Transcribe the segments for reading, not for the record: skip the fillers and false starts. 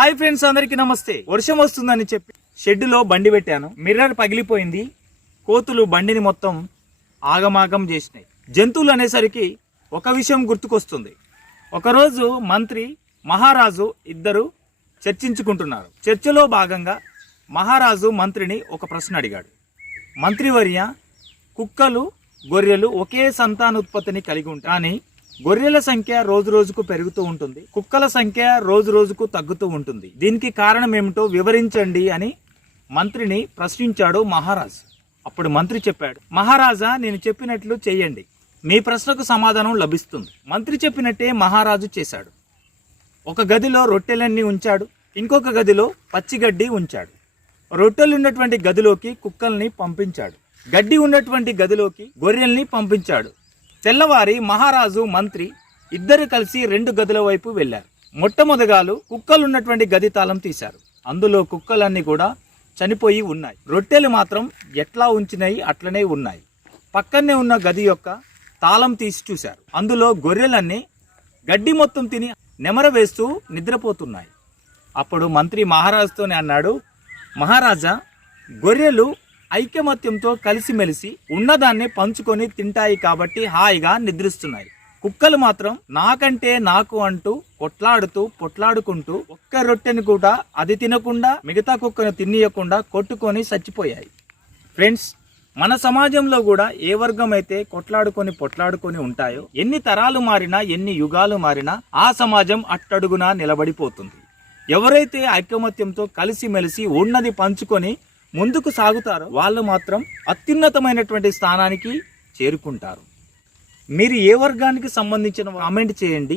Hi friends, అందరికీ నమస్తే. వర్షం వస్తుందని చెప్పి షెడ్డులో బండి పెట్టాను. మిర్రర్ పగిలిపోయింది. కోతులు బండిని మొత్తం ఆగమాగం చేసినాయి. జంతువులు అనేసరికి ఒక విషయం గుర్తుకొస్తుంది. ఒకరోజు మంత్రి మహారాజు ఇద్దరు చర్చించుకుంటున్నారు. చర్చలో భాగంగా మహారాజు మంత్రిని ఒక ప్రశ్న అడిగాడు. మంత్రివర్య, కుక్కలు గొర్రెలు ఒకే సంతానోత్పత్తిని కలిగి ఉంటాయి, కానీ గొర్రెల సంఖ్య రోజు రోజుకు పెరుగుతూ ఉంటుంది, కుక్కల సంఖ్య రోజు రోజుకు తగ్గుతూ ఉంటుంది. దీనికి కారణం ఏమిటో వివరించండి అని మంత్రిని ప్రశ్నించాడు మహారాజు. అప్పుడు మంత్రి చెప్పాడు, మహారాజా, నేను చెప్పినట్లు చెయ్యండి, మీ ప్రశ్నకు సమాధానం లభిస్తుంది. మంత్రి చెప్పినట్టే మహారాజు చేశాడు. ఒక గదిలో రొట్టెలన్నీ ఉంచాడు, ఇంకొక గదిలో పచ్చిగడ్డి ఉంచాడు. రొట్టెలు ఉన్నటువంటి గదిలోకి కుక్కల్ని పంపించాడు, గడ్డి ఉన్నటువంటి గదిలోకి గొర్రెల్ని పంపించాడు. తెల్లవారి మహారాజు మంత్రి ఇద్దరు కలిసి రెండు గదుల వైపు వెళ్లారు. మొట్టమొదగాలు కుక్కలున్నటువంటి గది తాళం తీశారు. అందులో కుక్కలన్నీ కూడా చనిపోయి ఉన్నాయి. రొట్టెలు మాత్రం ఎట్లా ఉంచినాయి అట్లనే ఉన్నాయి. పక్కనే ఉన్న గది యొక్క తాళం తీసి చూశారు. అందులో గొర్రెలన్నీ గడ్డి మొత్తం తిని నెమర వేస్తూ నిద్రపోతున్నాయి. అప్పుడు మంత్రి మహారాజుతోనే అన్నాడు, మహారాజా, గొర్రెలు ఐకమత్యంతో కలిసిమెలిసి ఉన్నదాన్ని పంచుకొని తింటాయి కాబట్టి హాయిగా నిద్రిస్తున్నాయి. కుక్కలు మాత్రం నాకంటే నాకు అంటూ కొట్లాడుతూ పొట్లాడుకుంటూ ఒక్క రొట్టెని కూడా అది తినకుండా మిగతా కుక్కను తినియకుండా కొట్టుకొని చచ్చిపోయాయి. ఫ్రెండ్స్, మన సమాజంలో కూడా ఏ వర్గం అయితే కొట్లాడుకొని పొట్లాడుకొని ఉంటాయో, ఎన్ని తరాలు మారినా ఎన్ని యుగాలు మారినా ఆ సమాజం అట్టడుగునా నిలబడిపోతుంది. ఎవరైతే ఐకమత్యంతో కలిసిమెలిసి ఉన్నది పంచుకొని ముందుకు సాగుతారో వాళ్ళు మాత్రం అత్యున్నతమైనటువంటి స్థానానికి చేరుకుంటారు. మీరు ఏ వర్గానికి సంబంధించిన కామెంట్ చేయండి,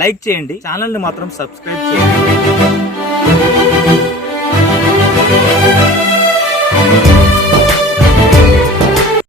లైక్ చేయండి, ఛానల్ని మాత్రం సబ్స్క్రైబ్ చేయండి.